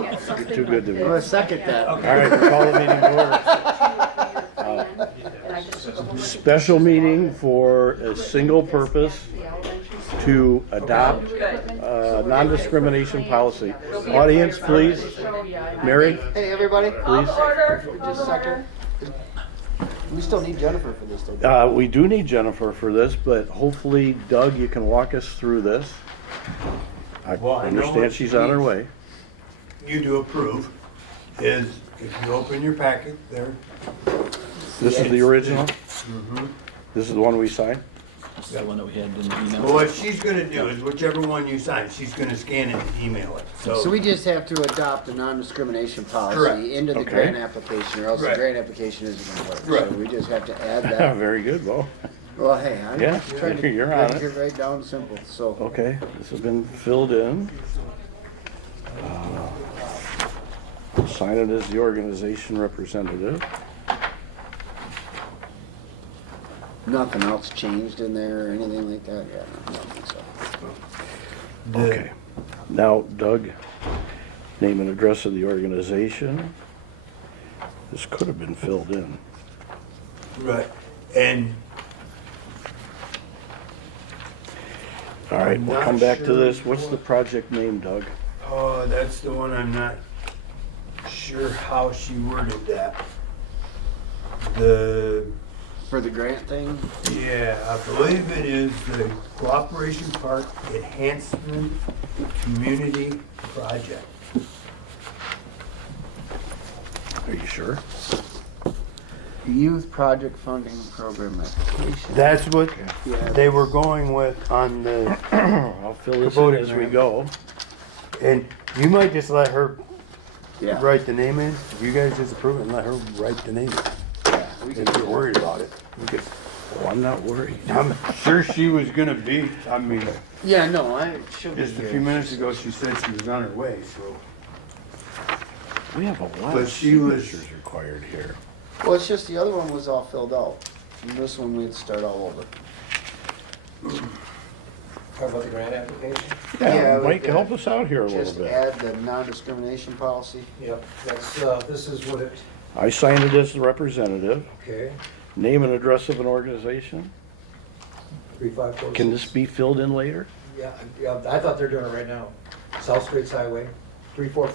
too. You're too good to I'm me. gonna second that. All right, we'll call the meeting to order. Special meeting for a single purpose to adopt non-discrimination policy. Audience, please. Mary, Hey, everybody. please. Just a second. We still need Jennifer for this, though. We do need Jennifer for this, but hopefully, Doug, you can walk us through this. I Well, I know understand what she's on her way. you to approve is, if you open your packet there, This is the original? Mm-hmm. This is the one we signed? This is the one that we had in the email. well, what she's gonna do is whichever one you sign, she's gonna scan it and email it, So we just have to adopt a non-discrimination Correct. policy into the Okay. grant application, or else the Right. grant application isn't gonna work. Right. So we just have to add that. Very good, Bo. Well, hey, I'm Yeah, trying to you're on make it. it right down simple, so. Okay, this has been filled in. Sign it as the organization representative. Nothing else changed in there or anything like that? Yeah, no, nothing, so. Okay. Now, Doug, name and address of the organization. This could have been filled in. Right, and All right, I'm we'll not come back to sure this. What's the project name, Doug? oh, that's the one I'm not sure how she worded that. For the grant thing? Yeah, I believe it is the Cooperation Park Enhancement Community Project. Are you sure? Youth Project Funding Program application. That's what Yeah. they were going with on the, I'll fill this in as we go. and you might just let her Yeah. write the name in. If you guys just approve it and let her write the name in. Yeah, we can If do you're that. worried about it. We could- Oh, I'm not worried. I'm sure she was gonna be, I mean, Yeah, no, she'll be just a here. few minutes ago, she said she was on her way, so. We have a lot But of she was- signatures required here. Well, it's just the other one was all filled out. And this one we'd start all over. Talk about the grant application? Yeah, we Mike, did. help us out here a little Just bit. add the non-discrimination policy. Yep, that's, this is what it, I signed it as the representative. okay, Name and address of an organization. 3546. Can this be filled in later? Yeah, I thought they're doing it right now. South Straits Highway, 34,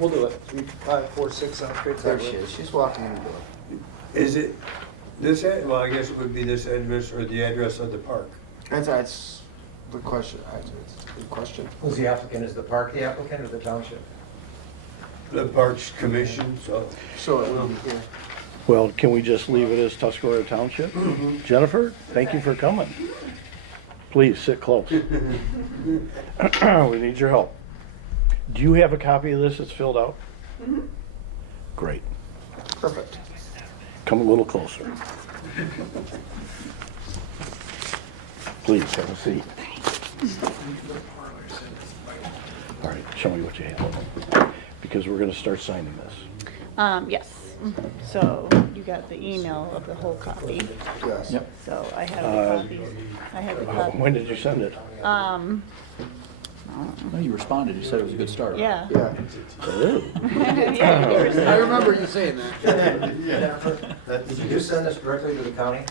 we'll do it, 3546 South Straits There she Highway. is. She's walking in the door. Is it this, well, I guess it would be this address or the address of the park. That's the question. It's a good question. Who's the applicant? Is the park the applicant or the township? The Parks Commission, so. So it will be here. Well, can we just leave it as Tuscarora Township? Jennifer, thank you for coming. Please, sit close. We need your help. Do you have a copy of this that's filled out? Great. Perfect. Come a little closer. Please, have a seat. All right, show me what you have. Because we're gonna start signing this. Yes. So you got the email of the whole copy. Yes. Yep. So I have the copies. I have the copy. When did you send it? No, you responded. You said it was a good start. Yeah. Yeah. Yeah, you were- I remember you saying that. Did you just send this directly to the county?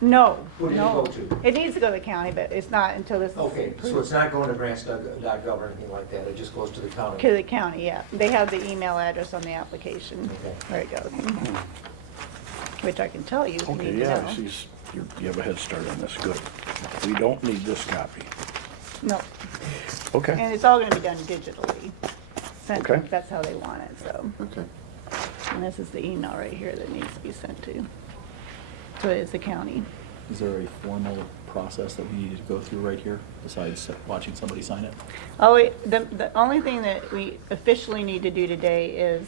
No, Who did it no. go to? It needs to go to the county, but it's not until this is Okay, so approved. it's not going to grants.gov or anything like that, it just goes to the county? To the county, yeah. They have the email address on the application. Okay. There it goes. Which I can tell you if you Okay, need to yeah, know. you have a head start on this, good. We don't need this copy. No. Okay, And it's all gonna be done digitally. Sent, Okay. that's how they want it, so. Okay. And this is the email right here that needs to be sent to. So it is the county. Is there a formal process that we need to go through right here besides watching somebody sign it? Oh, the only thing that we officially need to do today is,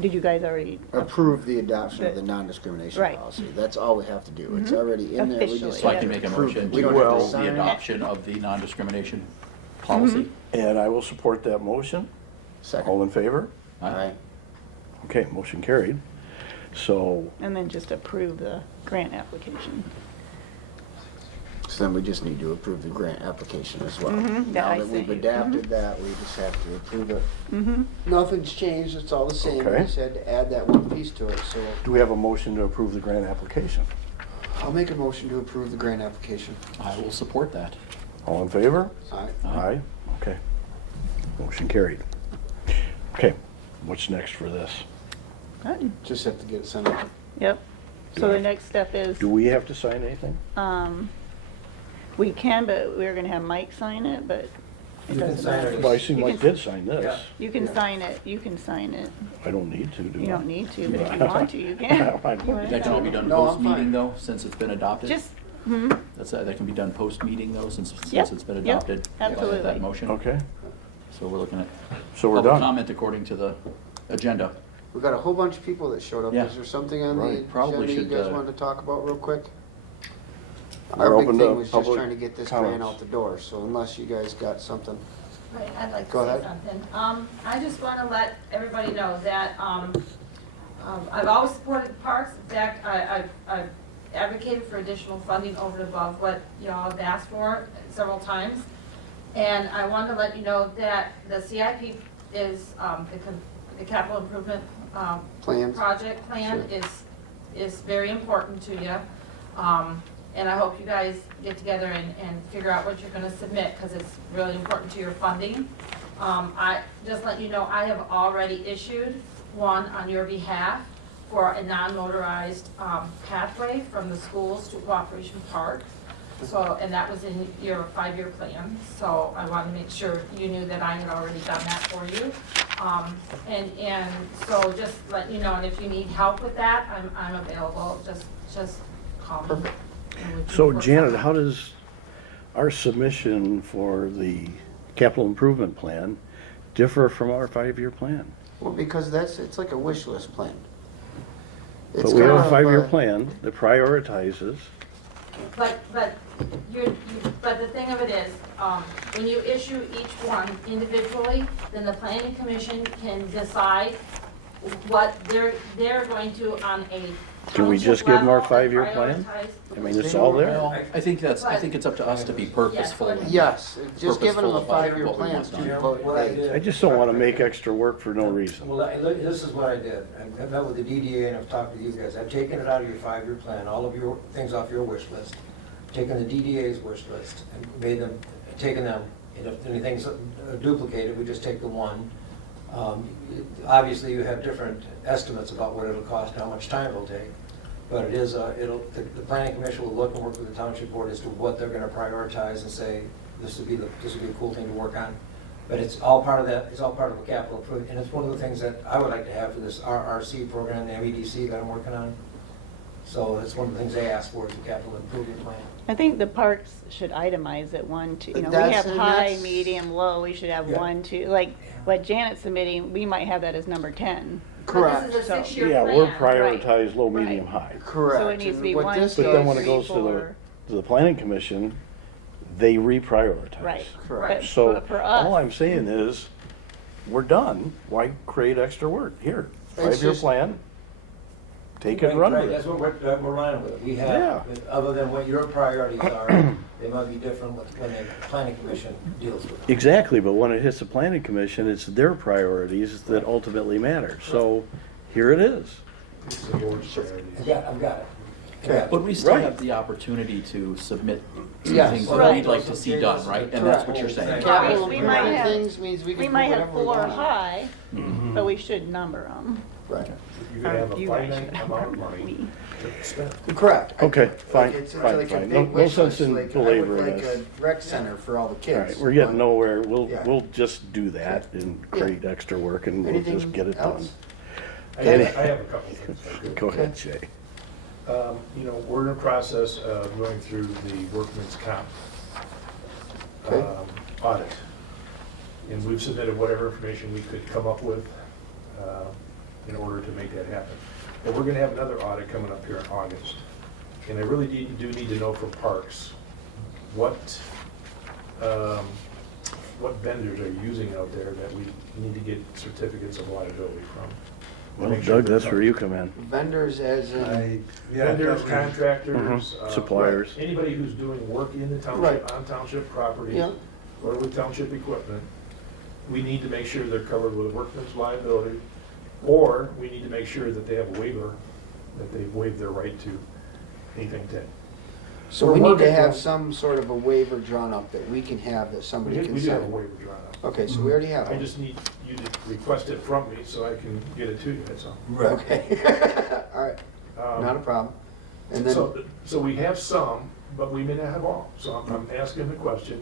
did you guys already? Approve the adoption of the non-discrimination Right. policy. That's all we have to do. It's already in there. We just Officially, So I have can to make a approve motion it. We to don't have to approve sign the it. adoption of the non-discrimination policy. and I will support that motion. All Second. in favor? Aye. Okay, motion carried. So, And then just approve the grant application. So then we just need to approve the grant application as well. Mhm, that Now I that we've see. adapted that, we just have to approve it. Mm-hmm. Nothing's changed, it's all the same, we Okay. just had to add that one piece to it, so Do we have a motion to approve the grant application? I'll make a motion to approve the grant application. I will support that. All in favor? Aye. Aye. Okay. Motion carried. Okay, what's next for this? Just have to get it sent out. Yep. So the next step is, Do we have to sign anything? we can, but we're gonna have Mike sign it, but it You can doesn't sign matter. it. Well, I see You Mike can- did sign this. You can sign it, you can sign it. I don't need to, do I? You don't need to, but if you want to, you can. I don't. That can all be done No, I'm post-meeting fine. though, since it's been adopted? Just, That can be done post-meeting though, since Yep, it's been yep, adopted? absolutely. That motion? Okay, So we're looking at so we're public done. comment according to the agenda. We got a whole bunch of people that showed up. Yeah. Is there something on the Right. Probably agenda you should, guys wanted to talk about real quick? We're Our big open to thing was just public trying to get this grant comments. out the door, so unless you guys got something. Right, I'd like Go to say ahead. something. I just want to let everybody know that I've always supported parks. In fact, I've advocated for additional funding over and above what y'all have asked for several times. And I want to let you know that the CIP is, the capital improvement Plans? project plan Sure. is very important to you. And I hope you guys get together and figure out what you're gonna submit, because it's really important to your funding. I, just let you know, I have already issued one on your behalf for a non-motorized pathway from the schools to Cooperation Park. So, and that was in your 5-year plan, so I wanted to make sure you knew that I had already done that for you. And so just let you know, and if you need help with that, I'm available, just call me. Perfect. And we can So work Janet, on how it. does our submission for the capital improvement plan differ from our 5-year plan? Well, because it's like a wish list plan. It's But we have kind a of, 5-year plan that prioritizes. But the thing of it is, when you issue each one individually, then the planning commission can decide what they're going to on a Can we township just give them our level and 5-year plan? prioritize. I mean, it's all there. Well, I think it's up to us to be purposeful. Yes, and- Yes, just giving them a Purposeful about 5-year what we plan want is done. too What I vague. did. I just don't want to make extra work for no reason. Well, this is what I did. I met with the DDA and I've talked to you guys. I've taken it out of your 5-year plan, all of your things off your wish list, taken the DDA's wish list and made them, taken them, and if anything's duplicated, we just take the one. Obviously, you have different estimates about what it'll cost, how much time it'll take. But it is, the planning commission will look and work with the township board as to what they're gonna prioritize and say, this would be a cool thing to work on. But it's all part of that, it's all part of the capital improvement, and it's one of the things that I would like to have for this RRC program, the MEDC that I'm working on. So that's one of the things they asked for, is the capital improvement plan. I think the parks should itemize it 1, 2, we That's- have high, that's- medium, low, we should have Yeah. 1, 2, like what Janet's submitting, we might have that as number 10. Correct. But this is a So- 6-year Yeah, plan. we're prioritized low, Right. medium, high. Correct. So it needs to be And what 1, this 2, But then when it 3, goes to 4. the planning commission, they reprioritize. Right. Correct. But So for all us, I'm saying is, we're done. Why create extra work? Here, It's 5-year just- plan. Take it and run Right, with that's it. what we're running with. We Yeah. have, other than what your priorities are, they might be different when the planning commission deals with them. Exactly, but when it hits the planning commission, it's their priorities that ultimately matter. So here it is. I've got it. Okay. But we still Right. have the opportunity to submit some Yes. things that Right. we'd like to see done, right? And that's what you're saying. Capital We might improvement have- things means we can we do might have whatever we 4 want. high, Mm-hmm. but we should number them. Right. You're gonna have a You guys finite should amount of number money me. to spend. Correct. Okay, Like, fine, it's fine, like a fine. big No wish sense list, in like, I would belaboring like this. a rec center for all the All kids. right, we're getting but- nowhere. Yeah. We'll just do that and Yeah. create extra work and we'll Anything just get it done. else? I Okay. have a couple things. if I could. Go ahead, Jay. We're in the process of going through the workman's comp Okay. audit. And we've submitted whatever information we could come up with in order to make that happen. And we're gonna have another audit coming up here in August. And I really do need to know from parks, what vendors are you using out there that we need to get certificates of liability from? Well, make sure Doug, they're that's where covered. you come in. Vendors as in, Vendors, contractors. Suppliers. Anybody who's doing work in the Right. township, on township property, Yeah. or with township equipment, we need to make sure they're covered with workman's liability, or we need to make sure that they have a waiver, that they've waived their right to anything to. so We're we need to working have on- some sort of a waiver drawn up that we can have that We somebody do can we do have a sign. waiver drawn up. Okay, so we already have I one. just need you to request it from me so I can get it to you, that's all. Right. Okay, all right, Um, not a problem. And then, So we have some, but we may not have all. So I'm asking the question,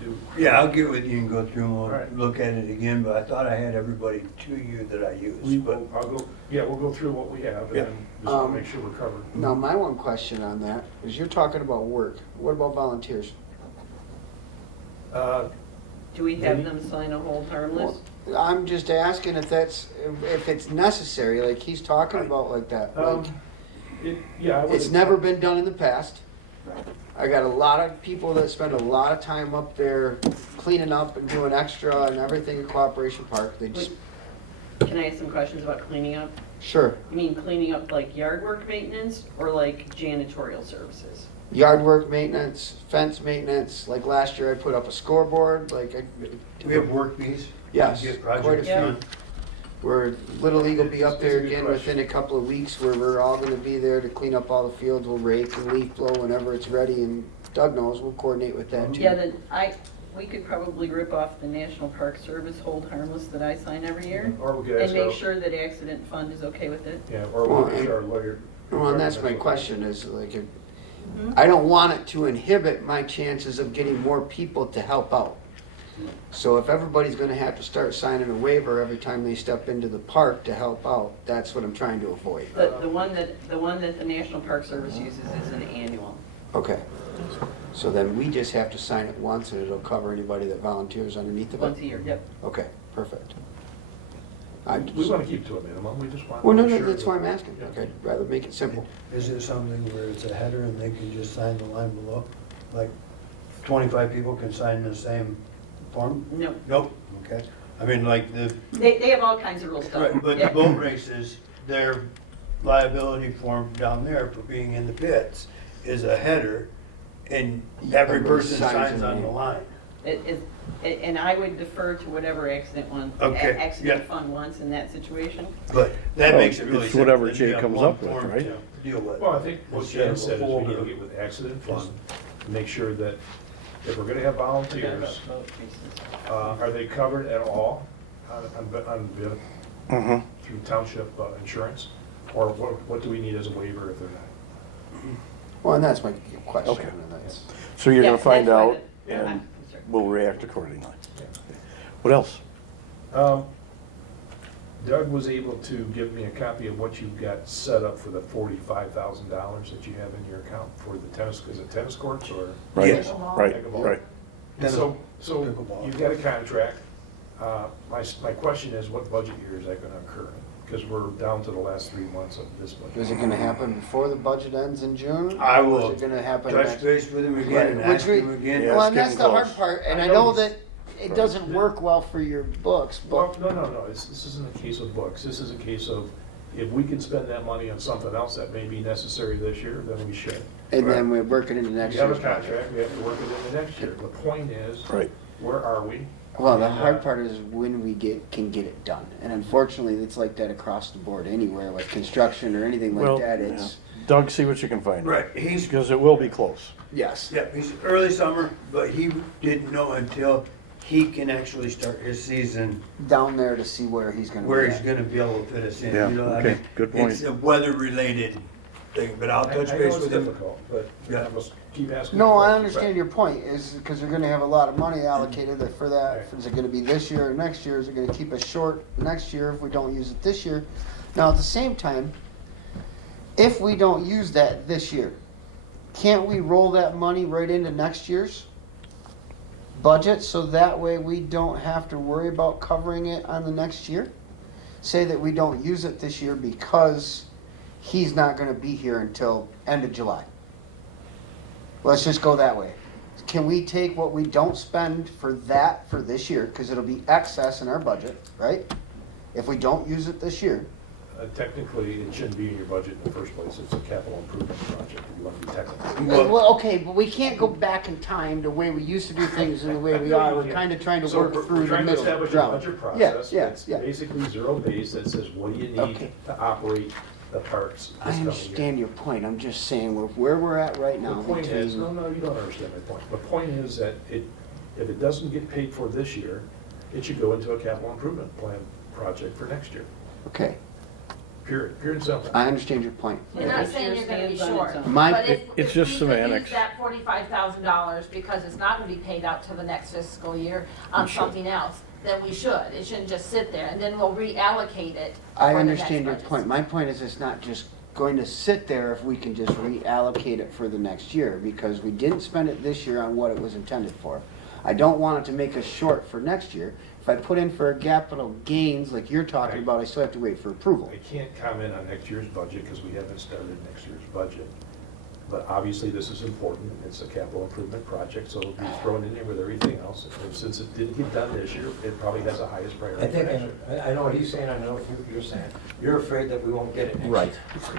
do, Yeah, I'll get with you and go through and we'll Right. look at it again, but I thought I had everybody to you that I we, use, but. I'll go, yeah, we'll go through what we have and Yeah. then just want to make sure we're covered. now my one question on that is you're talking about work. What about volunteers? Do we have them sign a hold harmless? I'm just asking if that's, if it's necessary, like he's talking about like that. Like, Yeah, I would. it's never been done in the past. I got a lot of people that spend a lot of time up there cleaning up and doing extra and everything at Cooperation Park. They just, Can I ask some questions about cleaning up? sure, You mean cleaning up like yard work maintenance or like janitorial services? yard work maintenance, fence maintenance, like last year I put up a scoreboard, like I. We have work bees. Yes, Get quite a projects few. done. Where Little League will be up It's there a good again question. within a couple of weeks, where we're all gonna be there to clean up all the fields. We'll rake and leaf blow whenever it's ready, and Doug knows, we'll coordinate with that too. Yeah, then we could probably rip off the National Park Service hold harmless that I sign every year Or we could and ask make our, sure that accident fund is okay with it. yeah, or Well, we could ask our lawyer. Well, and that's my question, is like, I don't want it to inhibit my chances of getting more people to help out. So if everybody's gonna have to start signing a waiver every time they step into the park to help out, that's what I'm trying to avoid. The one that the National Park Service uses is an annual. Okay. So then we just have to sign it once and it'll cover anybody that volunteers underneath of Once it? a year, yep. Okay, perfect. I We just, want to keep to a minimum, we just want well, to no, make no, sure. that's why I'm asking. Yeah. Okay, I'd rather make it simple. Is there something where it's a header and they can just sign the line below? Like 25 people can sign the same form? No, Nope, okay. I mean, like they have all kinds of rules right, done. but the Yeah. boat races, their liability form down there for being in the pits is a header and every Everybody person signs signs their on the name. line. It is, and I would defer to whatever Okay, accident yeah. fund wants in that situation. But that Well, makes it really it's simple. whatever Then Jay you have comes one up with, form right? to Deal with. Well, I think what Instead Jan of a said is we need folder. to get with accident fund, to make sure that if we're going to have volunteers, are they covered at all Mm-hmm. through township insurance? Or what do we need as a waiver if they're not? Well, and that's my question, Okay. and that's. So you're Yeah, gonna find that's why out the- and I'm sorry. we'll react accordingly. What else? Doug was able to give me a copy of what you've got set up for the $45,000 that you have in your account for the tennis, is it tennis courts or? Right, Yes. right, Pickleball. right. So Pickleball. you've got a contract. My question is, what budget year is that gonna occur? Because we're down to the last 3 months of this budget. Is it gonna happen before the budget ends in June? I Or will is it gonna happen touch next? base with him again and Right, which ask we- him again. Yeah, Well, it's and that's getting the hard close. part, and I I know know this- that it Right. doesn't work well for your books, Well, but, no, this isn't a case of books. This is a case of, if we can spend that money on something else that may be necessary this year, then we should. and then we're working into next We have a year's budget. contract, we have to work it into next year. The point is, Right. where are we? Well, the And, hard part is when we can get it done, and unfortunately, it's like that across the board anywhere with construction or anything Well, like that, yeah. it's, Doug, see what you can find. Right, he's, Because it will be close. yes. yeah, he's early summer, but he didn't know until he can actually start his season Down there to see where he's gonna be where he's at. gonna be able to fit us in. Yeah, You know, I okay, mean, good point. It's a weather-related thing, but I'll touch I know base it's with him. difficult, but Yeah. I must keep asking. No, I questions. understand your point, is because you're gonna have a lot of money allocated for that. Is it gonna be this year or next year? Is it gonna keep us short next year if we don't use it this year? Now, at the same time, if we don't use that this year, can't we roll that money right into next year's budget so that way we don't have to worry about covering it on the next year? Say that we don't use it this year because he's not gonna be here until end of July. Let's just go that way. Can we take what we don't spend for that for this year, because it'll be excess in our budget, right? If we don't use it this year, Technically, it shouldn't be in your budget in the first place. It's a capital improvement project, if you want to be technical. Well, okay, but we can't go back in time the way we used to do things and the way we are. We're kind of trying to So work we're through the trying to middle establish a ground. budget Yeah, process yeah, that's yeah. basically zero base that says, what do you need Okay. to operate the parks this I coming year? understand your point. I'm just saying where we're at right now. The point is, between- no, you don't understand my point. The point is that if it doesn't get paid for this year, it should go into a capital improvement plan project for next year. Okay, Period and simple. I understand your point. You're not This saying year you're gonna be stands on short. its own. My- But if It's if just we could semantics. use that $45,000 because it's not gonna be paid out till the next fiscal year on We should. something else, then we should. It shouldn't just sit there, and then we'll reallocate it I for the next understand your budgets. point. My point is it's not just going to sit there if we can just reallocate it for the next year, because we didn't spend it this year on what it was intended for. I don't want it to make us short for next year. If I put in for capital gains like you're talking about, I still have to wait for approval. I can't comment on next year's budget because we haven't started next year's budget. But obviously, this is important. It's a capital improvement project, so it'll be thrown in there with everything else. And since it didn't get done this year, it probably has the highest priority. I think, for next year. I know what he's saying, I know what you're saying. You're afraid that we won't get it next year. Right.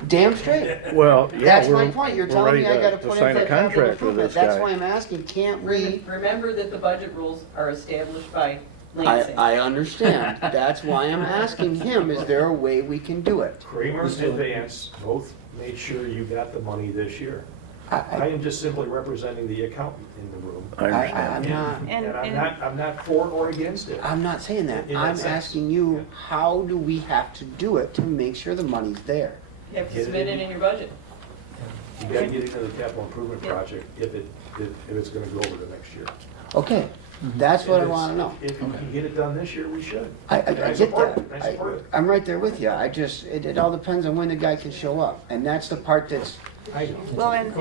Damn straight. Well, yeah, That's my we're, point. You're we're telling ready me I gotta to put in sign for a capital contract with improvement. this That's why guy. I'm asking, can't we? Remember that the budget rules are established by I Lansing. understand. That's why I'm asking him, is there a way we can do it? Kramer and Advance both made sure you got the money this year. I I, am just simply representing the accountant in the room. I understand. I'm not, And I'm not for or against it. I'm not saying that. In that I'm sense. asking you, how do we have to do it to make sure the money's there? You have to Get it submit in. it in your budget. You gotta get into the capital improvement Yeah. project if it's gonna go over the next year. Okay, that's what I If it's- wanna know. If you can get it done this year, we should. I And get support that. it. I support it. I'm right there with you. I just, it all depends on when the guy can show up. And that's the part that's, I know. Well, and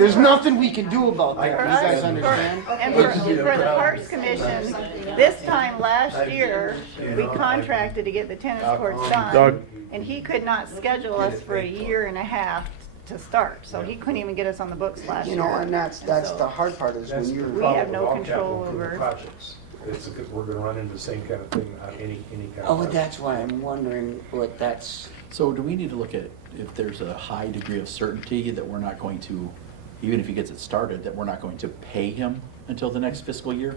there's nothing we can do about that. For You guys us- understand? And for the Parks Commission, this time last year, we contracted to get the tennis courts done. Doug. And he could not schedule us for a year and a half to start, so he couldn't even get us on the books last You year. know, and that's so the hard part is when That's the you're, We problem have with no all control capital improvement over- projects. It's because we're gonna run into the same kind of thing on any kind of. oh, project. that's why I'm wondering what that's, So do we need to look at if there's a high degree of certainty that we're not going to, even if he gets it started, that we're not going to pay him until the next fiscal year?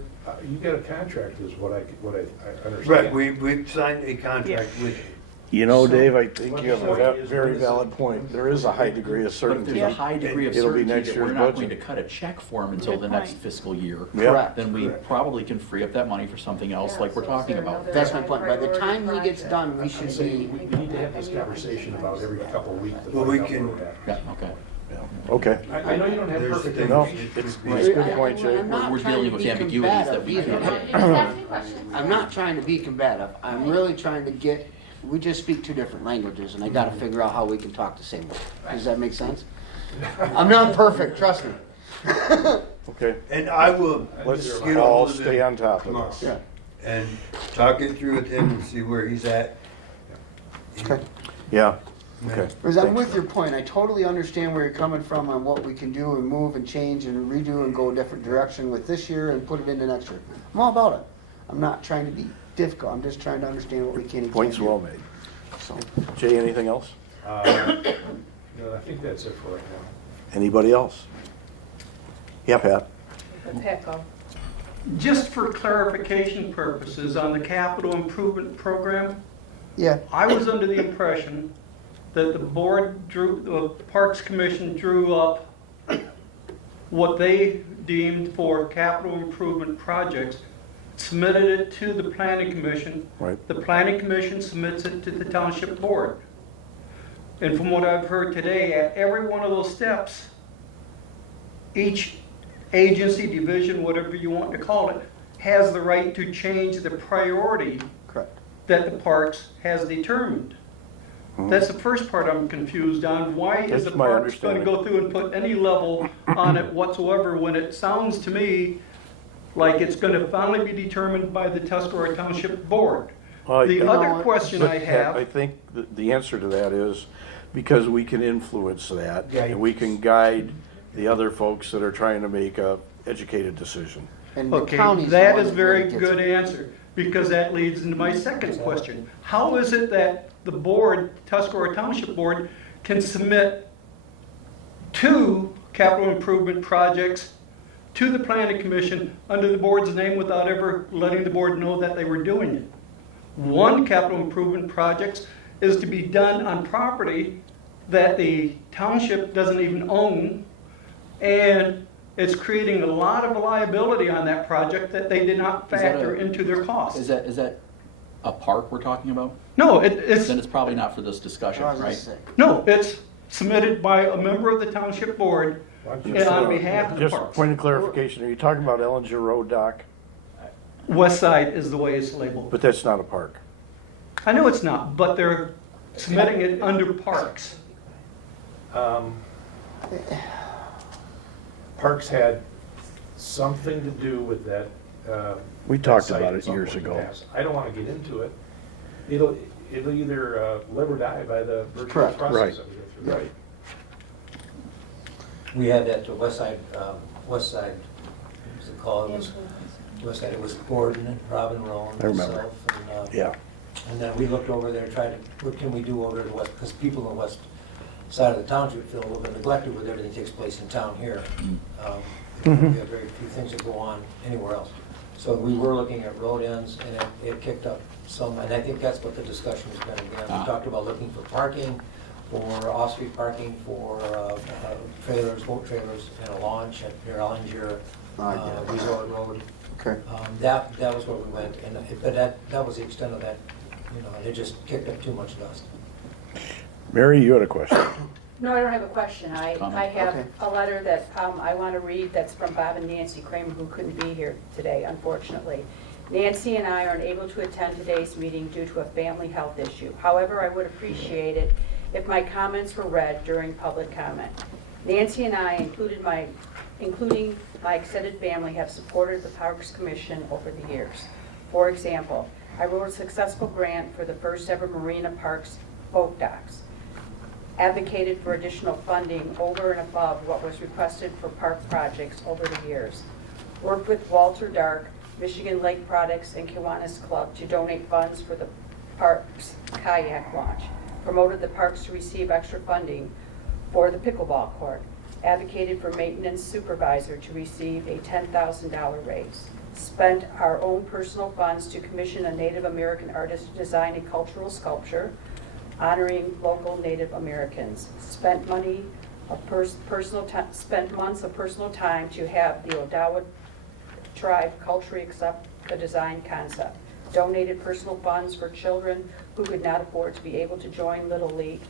You got a contract is what I understand. Right, we've signed a contract with you. You know, So, Dave, I think you have what a the point very is, valid point. There is a high degree of But if certainty. there's a high degree of It'll be certainty next that we're year's not going budget. to cut a check for him until Good the next point. fiscal year, Yeah. correct. then we Correct. probably can free up that money for something else like we're talking about. That's my point. By the time he gets done, we I'm should saying be, we need to have this conversation about every couple of weeks. to Well, find we out can- where we're at. Yeah, okay. Okay. I know you don't have There's perfect things- No, information. it's a good point, Jay. I'm not We're trying dealing to with be ambiguities that we combative can't- either. Just ask me questions. I'm not trying to be combative. I'm really trying to get, we just speak two different languages and I gotta figure out how we can talk the same way. Does that make sense? I'm not perfect, trust me. Okay, And I will let's get a all hold of stay him on top of tomorrow this. Yeah. and talk it through with him and see where he's at. Okay. Yeah, okay. Because I'm Thanks. with your point. I totally understand where you're coming from on what we can do and move and change and redo and go a different direction with this year and put it into next year. I'm all about it. I'm not trying to be difficult. I'm just trying to understand what we can and can't Points do. well made. So, Jay, anything else? No, I think that's it for right now. Anybody else? Yeah, Pat? Just for clarification purposes, on the capital improvement program, yeah, I was under the impression that the Parks Commission drew up what they deemed for capital improvement projects, submitted it to the Planning Commission. Right. The Planning Commission submits it to the Township Board. And from what I've heard today, at every one of those steps, each agency, division, whatever you want to call it, has the right to change the priority correct. that the parks has determined. That's the first part I'm confused on. Why is That's the my parks going to understanding. go through and put any level on it whatsoever when it sounds to me like it's going to finally be determined by the Tuscarora Township Board? The you know other what? question But I Pat, have. I think the answer to that is because we can influence that Yeah. and we can guide the other folks that are trying to make a educated decision. And the Okay, county's the that one is that very really gets good it. answer. because that leads into my second question. How is it that the board, Tuscarora Township Board, can submit 2 capital improvement projects to the planning commission under the board's name without ever letting the board know that they were doing it? One capital improvement project is to be done on property that the township doesn't even own, and it's creating a lot of liability on that project that they did not Is that factor a- into their cost. Is that a park we're talking about? No, it's, Then it's probably not for this discussion, I was gonna right? say. no, it's submitted by a member of the township board and on behalf of the Just parks. point of clarification, are you talking about Ellinger Road, Doc? West side is the way it's labeled. But that's not a park. I know it's not, but they're submitting it under parks. Parks had something to do with that. We that talked site about at it some years point in ago. the past. I don't want to get into it. It'll either live or die by the virtual Correct. process Right. that we go through. Right. We had that west side, what's it called? It was west side, it was Gordon, Robin Rowan, I remember. myself, and, Yeah. and then we looked over there, tried to, what can we do over to the west, because people on the west side of the township feel a little bit neglected with everything that takes place in town here. We have very few things that go on anywhere else. So we were looking at road ends, and it kicked up some, and I think that's what the discussion has been again. We talked about looking for parking, for off-street parking, for trailers, boat trailers, and a launch at near Ellinger, I get it. Resort Road. Okay. That was where we went, and but that was the extent of that, and it just kicked up too much dust. Mary, you had a question. No, I don't have a question. I have Okay. a letter that I want to read that's from Bob and Nancy Kramer, who couldn't be here today, unfortunately. Nancy and I are unable to attend today's meeting due to a family health issue. However, I would appreciate it if my comments were read during public comment. Nancy and I, including my extended family, have supported the Parks Commission over the years. For example, I wrote a successful grant for the first ever Marina Parks boat docks, advocated for additional funding over and above what was requested for park projects over the years, worked with Walter Dark, Michigan Lake Products, and Kiwanis Club to donate funds for the park's kayak launch, promoted the parks to receive extra funding for the pickleball court, advocated for maintenance supervisor to receive a $10,000 raise, spent our own personal funds to commission a Native American artist to design a cultural sculpture honoring local Native Americans, spent months of personal time to have the Odawa tribe culturally accept the design concept, donated personal funds for children who could not afford to be able to join Little League,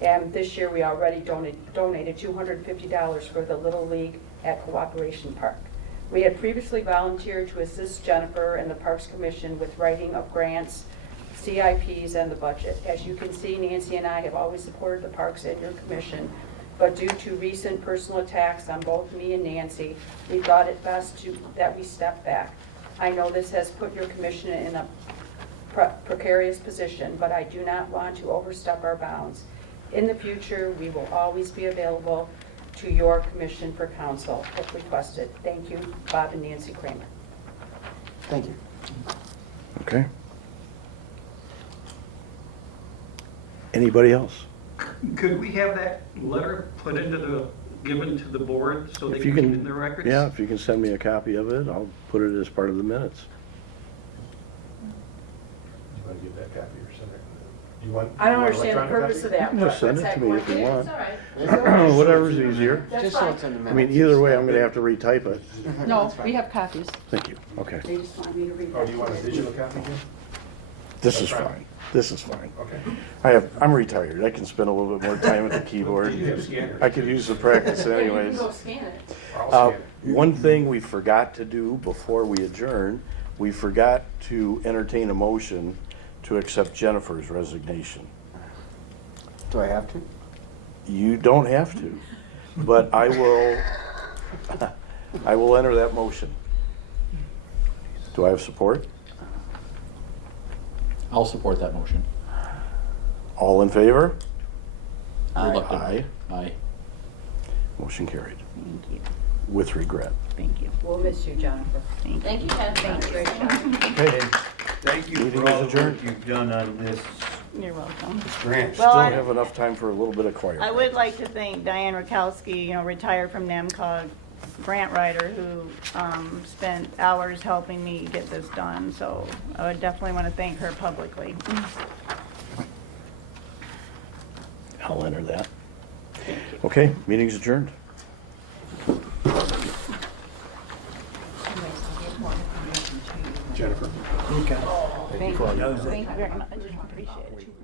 and this year we already donated $250 for the Little League at Cooperation Park. We had previously volunteered to assist Jennifer and the Parks Commission with writing of grants, CIPs, and the budget. As you can see, Nancy and I have always supported the parks and your commission, but due to recent personal attacks on both me and Nancy, we thought it best that we step back. I know this has put your commission in a precarious position, but I do not want to overstep our bounds. In the future, we will always be available to your commission for counsel if requested. Thank you, Bob and Nancy Kramer. Thank you. Okay. Anybody else? Could we have that letter put given to the board so they If can you keep it can, in their records? yeah, if you can send me a copy of it, I'll put it as part of the minutes. You want to give that copy or send it? You want? I don't you want understand the electronic purpose copy? of that. Just send it What's to that me if you question? want. It's all right. Whatever's easier. That's Just so fine. it's in the I minutes. mean, either way, I'm gonna have to retype it. No, we have copies. Thank you. Okay. They just want me to read Oh, that. do you want a digital copy, Jim? This is fine. This is fine. Okay. I'm retired. I can spend a little bit more time at the keyboard. You have scanners. I could use the practice Yeah, you anyways. can go scan it. I'll scan it. One thing we forgot to do before we adjourn, we forgot to entertain a motion to accept Jennifer's resignation. Do I have to? You don't have to, but I will enter that motion. Do I have support? I'll support that motion. All in favor? Reluctantly. Aye. Aye. Motion carried, Thank you. with regret. Thank you. We'll miss you, Jennifer. Thank you, Ken. Thank you. Great job. Okay. Thank you Meeting for all is the work adjourned. you've done on this You're welcome. grant. Well, Still I- have enough time for a little bit of choir. I would like to thank Diane Rakowski, retired from NEMCOG, grant writer, who spent hours helping me get this done. So I would definitely want to thank her publicly. I'll enter that. Okay, meeting's adjourned. Jennifer. Thank you very much. Appreciate it.